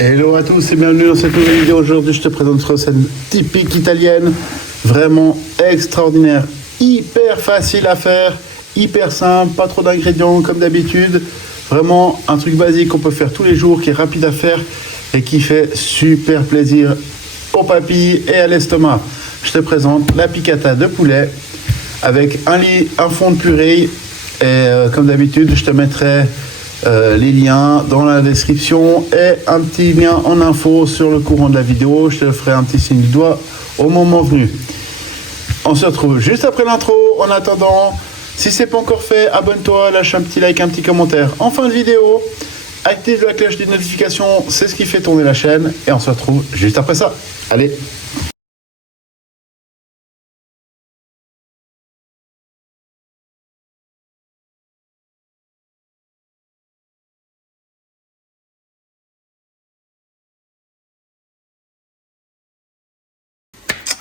Hello à tous et bienvenue dans cette nouvelle vidéo. Aujourd'hui je te présente une recette typique italienne, vraiment extraordinaire, hyper facile à faire, hyper simple, pas trop d'ingrédients comme d'habitude, vraiment un truc basique qu'on peut faire tous les jours, qui est rapide à faire et qui fait super plaisir aux papilles et à l'estomac. Je te présente la piccata de poulet avec un fond de purée et comme d'habitude je te mettrai les liens dans la description et un petit lien en info sur le courant de la vidéo. Je te ferai un petit signe du doigt au moment venu. On se retrouve juste après l'intro. En attendant, si c'est pas encore fait, abonne-toi, lâche un petit like, un petit commentaire en fin de vidéo, active la cloche des notifications, c'est ce qui fait tourner la chaîne et on se retrouve juste après ça. Allez.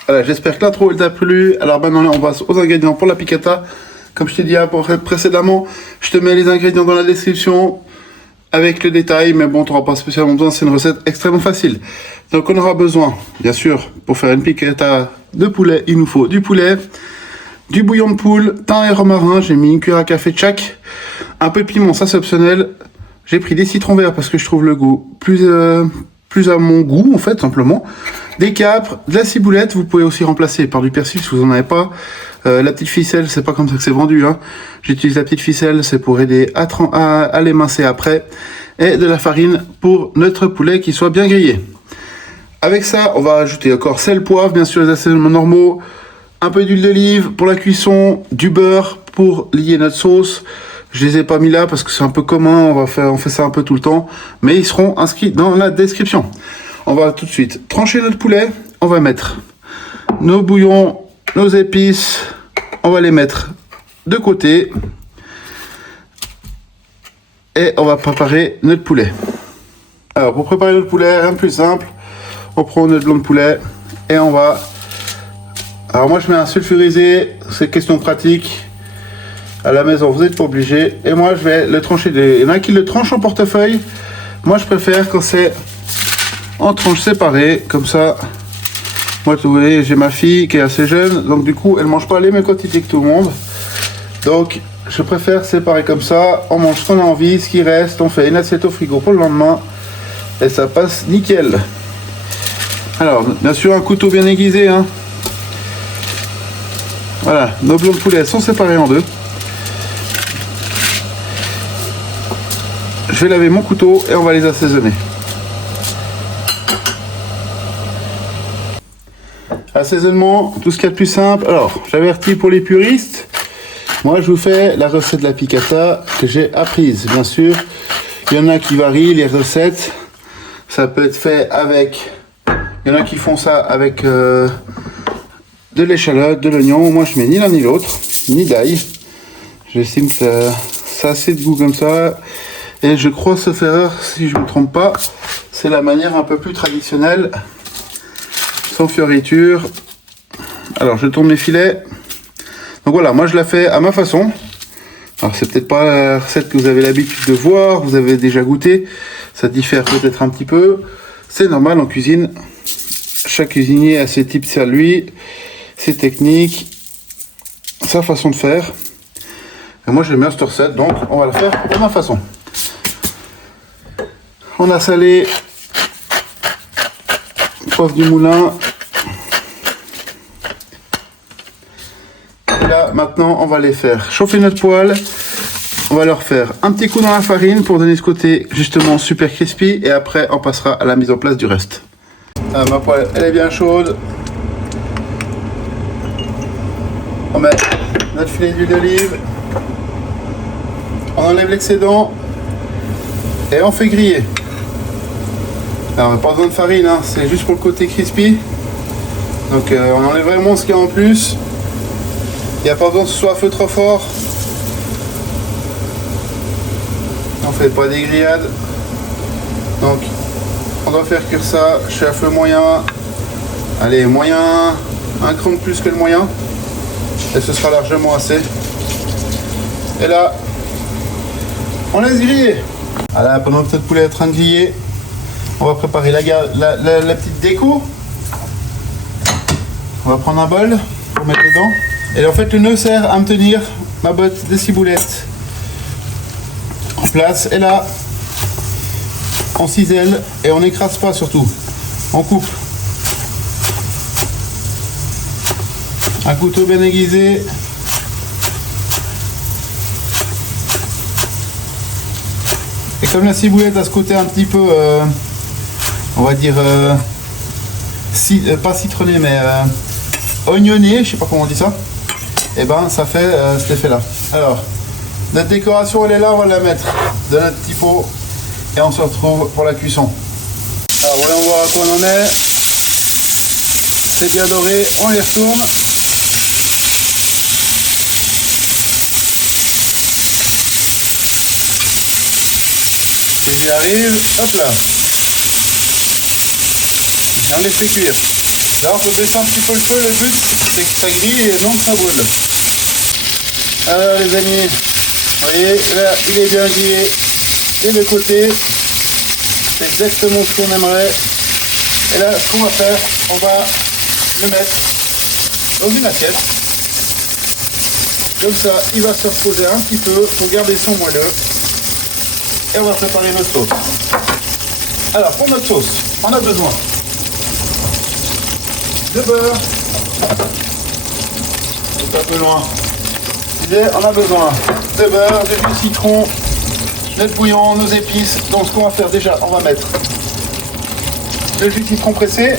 Voilà, j'espère que l'intro t'a plu. Alors maintenant on passe aux ingrédients pour la piccata. Comme je t'ai dit précédemment, je te mets les ingrédients dans la description avec le détail, mais bon, tu n'auras pas spécialement besoin, c'est une recette extrêmement facile. Donc on aura besoin, bien sûr, pour faire une piccata de poulet, il nous faut du poulet, du bouillon de poule, thym et romarin, j'ai mis une cuillère à café de chaque, un peu de piment, ça c'est optionnel. J'ai pris des citrons verts parce que je trouve le goût plus à mon goût en fait, simplement. Des capres, de la ciboulette, vous pouvez aussi remplacer par du persil si vous n'en avez pas. La petite ficelle, c'est pas comme ça que c'est vendu, hein. J'utilise la petite ficelle, c'est pour aider à l'émincer après. Et de la farine pour notre poulet qui soit bien grillé. Avec ça, on va ajouter encore sel, poivre, bien sûr les assaisonnements normaux, un peu d'huile d'olive pour la cuisson, du beurre pour lier notre sauce. Je les ai pas mis là parce que c'est un peu commun, on fait ça un peu tout le temps, mais ils seront inscrits dans la description. On va tout de suite trancher notre poulet, on va mettre nos bouillons, nos épices, on va les mettre de côté et on va préparer notre poulet. Alors pour préparer notre poulet, rien de plus simple, on prend notre blanc de poulet et on va... Alors moi je mets un sulfurisé, c'est question pratique. À la maison, vous n'êtes pas obligé. Et moi, je vais le trancher. Il y en a qui le tranchent en portefeuille. Moi, je préfère quand c'est en tranches séparées. Comme ça, moi, vous voyez, j'ai ma fille qui est assez jeune. Donc, du coup, elle ne mange pas les mêmes quantités que tout le monde. Donc, je préfère séparer comme ça. On mange ce qu'on a envie. Ce qui reste, on fait une assiette au frigo pour le lendemain. Et ça passe nickel. Alors, bien sûr, un couteau bien aiguisé. Hein. Voilà, nos blancs de poulet sont séparés en deux. Je vais laver mon couteau et on va les assaisonner. Assaisonnement, tout ce qu'il y a de plus simple. Alors, j'avertis pour les puristes, moi je vous fais la recette de la piccata que j'ai apprise. Bien sûr, il y en a qui varient les recettes. Ça peut être fait avec... Il y en a qui font ça avec de l'échalote, de l'oignon. Moi je mets ni l'un ni l'autre, ni d'ail. J'estime que ça a assez de goût comme ça. Et je crois, sauf erreur, si je ne me trompe pas, c'est la manière un peu plus traditionnelle, sans fioriture. Alors, je tourne mes filets. Donc voilà, moi je la fais à ma façon. Alors, c'est peut-être pas la recette que vous avez l'habitude de voir, vous avez déjà goûté. Ça diffère peut-être un petit peu. C'est normal en cuisine. Chaque cuisinier a ses tips à lui, ses techniques, sa façon de faire. Et moi, j'aime bien cette recette, donc on va la faire de ma façon. On a salé, poivre du moulin. Et là, maintenant, on va les faire chauffer notre poêle. On va leur faire un petit coup dans la farine pour donner ce côté justement super crispy. Et après, on passera à la mise en place du reste. Ma poêle, elle est bien chaude. On met notre filet d'huile d'olive. On enlève l'excédent. Et on fait griller. Alors, on n'a pas besoin de farine, hein, c'est juste pour le côté crispy. Donc on enlève vraiment ce qu'il y a en plus. Il n'y a pas besoin que ce soit à feu trop fort. On ne fait pas des grillades. Donc on doit faire cuire ça. Je suis à feu moyen. Allez, moyen, un cran de plus que le moyen. Et ce sera largement assez. Et là, on laisse griller. Voilà, pendant que notre poulet est en train de griller, On va préparer la petite déco. On va prendre un bol pour mettre dedans. Et en fait, le nœud sert à me tenir ma botte de ciboulette en place. Et là, on cisèle et on n'écrase pas surtout. On coupe. Un couteau bien aiguisé. Et comme la ciboulette a ce côté un petit peu, on va dire, pas citronné, mais oignonné, je sais pas comment on dit ça, et ben ça fait cet effet là. Alors, notre décoration elle est là, on va la mettre dans notre petit pot et on se retrouve pour la cuisson. Alors voyons voir à quoi on en est. C'est bien doré, on les retourne. Et j'y arrive, hop là. On les fait cuire. Là on peut baisser un petit peu le feu, le but c'est que ça grille et non que ça brûle. Alors les amis, vous voyez, là il est bien grillé des deux côtés. C'est exactement ce qu'on aimerait. Et là ce qu'on va faire, on va le mettre dans une assiette. Comme ça il va se reposer un petit peu pour garder son moelleux. Et on va préparer notre sauce. Alors pour notre sauce, on a besoin de beurre. C'est un peu loin. On a besoin de beurre, de jus de citron, notre bouillon, nos épices. Donc ce qu'on va faire déjà, on va mettre le jus de citron pressé.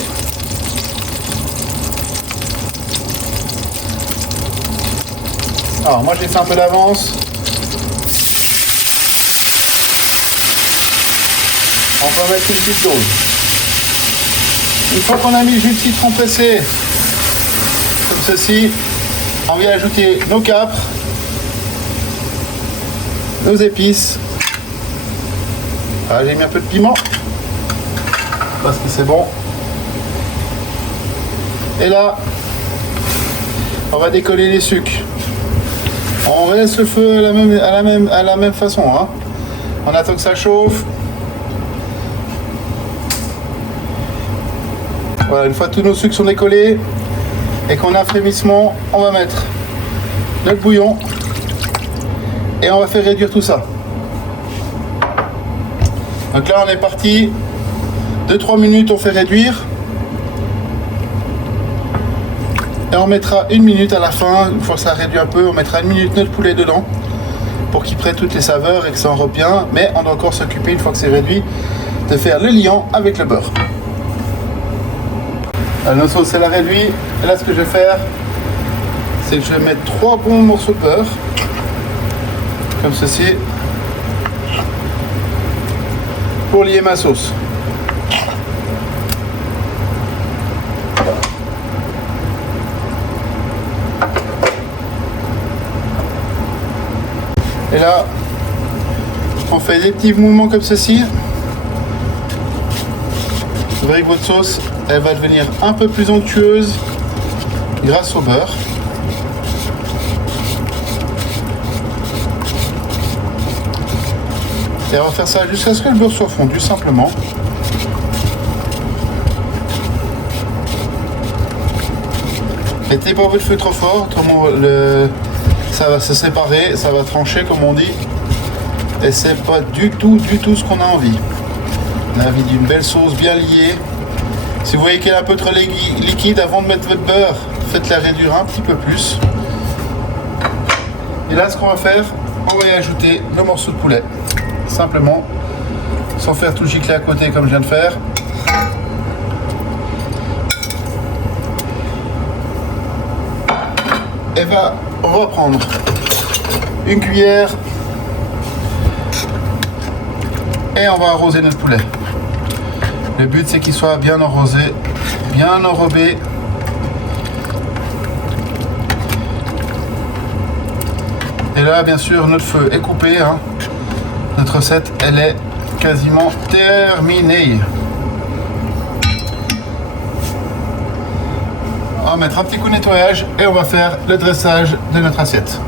Alors moi j'ai fait un peu d'avance. On va mettre une petite dose. Une fois qu'on a mis le jus de citron pressé, comme ceci, on vient ajouter nos capres, nos épices. Ah, j'ai mis un peu de piment, parce que c'est bon. Et là, on va décoller les sucres. On laisse le feu à la même façon. Hein. On attend que ça chauffe. Voilà, une fois que tous nos sucres sont décollés et qu'on a un frémissement, on va mettre notre bouillon et on va faire réduire tout ça. Donc là on est parti, 2-3 minutes on fait réduire et on mettra 1 minute à la fin, une fois que ça réduit un peu, on mettra 1 minute notre poulet dedans pour qu'il prenne toutes les saveurs et que ça en revient, mais on doit encore s'occuper une fois que c'est réduit de faire le liant avec le beurre. Alors, notre sauce elle a réduit, et là ce que je vais faire, c'est que je vais mettre 3 bons morceaux de beurre, comme ceci, pour lier ma sauce. Et là, on fait des petits mouvements comme ceci. Vous verrez que votre sauce, elle va devenir un peu plus onctueuse grâce au beurre. Et on va faire ça jusqu'à ce que le beurre soit fondu simplement. Mettez pas votre feu trop fort, autrement ça va se séparer, ça va trancher comme on dit. Et c'est pas du tout ce qu'on a envie. On a envie d'une belle sauce bien liée. Si vous voyez qu'elle est un peu trop liquide, avant de mettre votre beurre, faites-la réduire un petit peu plus. Et là, ce qu'on va faire, on va y ajouter le morceau de poulet. Simplement, sans faire tout gicler à côté comme je viens de faire. Et on va prendre une cuillère et on va arroser notre poulet. Le but c'est qu'il soit bien arrosé, bien enrobé. Et là bien sûr notre feu est coupé. Hein. Notre recette elle est quasiment terminée. On va mettre un petit coup de nettoyage et on va faire le dressage de notre assiette.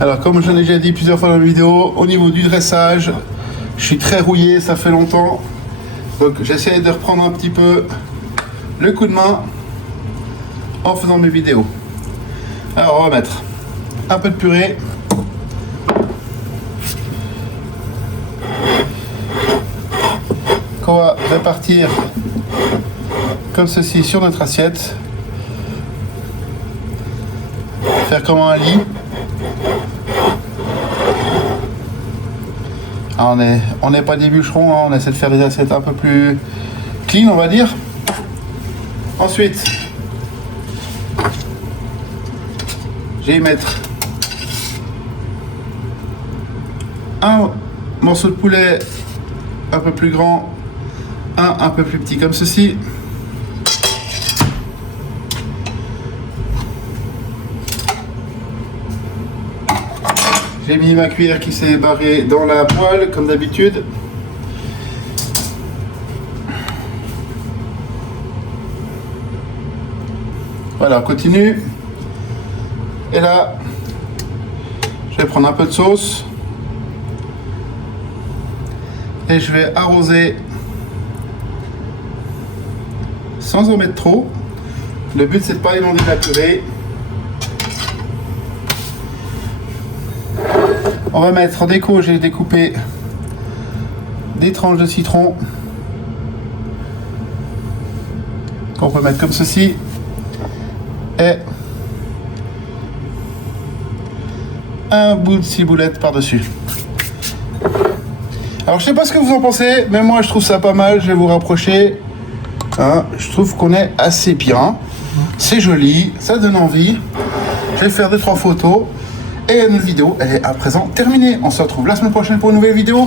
Alors comme je l'ai déjà dit plusieurs fois dans la vidéo, au niveau du dressage, Je suis très rouillé, ça fait longtemps. Donc j'essaie de reprendre un petit peu le coup de main en faisant mes vidéos. Alors on va mettre un peu de purée. Qu'on va répartir comme ceci sur notre assiette. Faire comme un lit. Alors on n'est pas des bûcherons, hein, on essaie de faire des assiettes un peu plus clean, on va dire. Ensuite, je vais y mettre un morceau de poulet un peu plus grand, un peu plus petit comme ceci. J'ai mis ma cuillère qui s'est barrée dans la poêle comme d'habitude. Voilà, on continue. Et là, je vais prendre un peu de sauce. Et je vais arroser sans en mettre trop. Le but c'est de pas inonder la purée. On va mettre en déco, j'ai découpé des tranches de citron qu'on peut mettre comme ceci et un bout de ciboulette par-dessus. Alors je sais pas ce que vous en pensez, mais moi je trouve ça pas mal, je vais vous rapprocher. Hein, je trouve qu'on est assez bien, c'est joli, ça donne envie. Je vais faire 2-3 photos. Et notre vidéo, elle est à présent terminée. On se retrouve la semaine prochaine pour une nouvelle vidéo.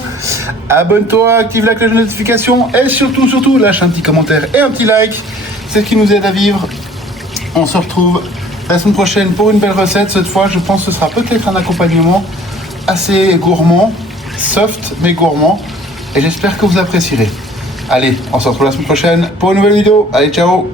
Abonne-toi, active la cloche de notification et surtout, lâche un petit commentaire et un petit like. C'est ce qui nous aide à vivre. On se retrouve la semaine prochaine pour une belle recette. Cette fois, je pense que ce sera peut-être un accompagnement assez gourmand, soft mais gourmand. Et j'espère que vous apprécierez. Allez, on se retrouve la semaine prochaine pour une nouvelle vidéo. Allez, ciao!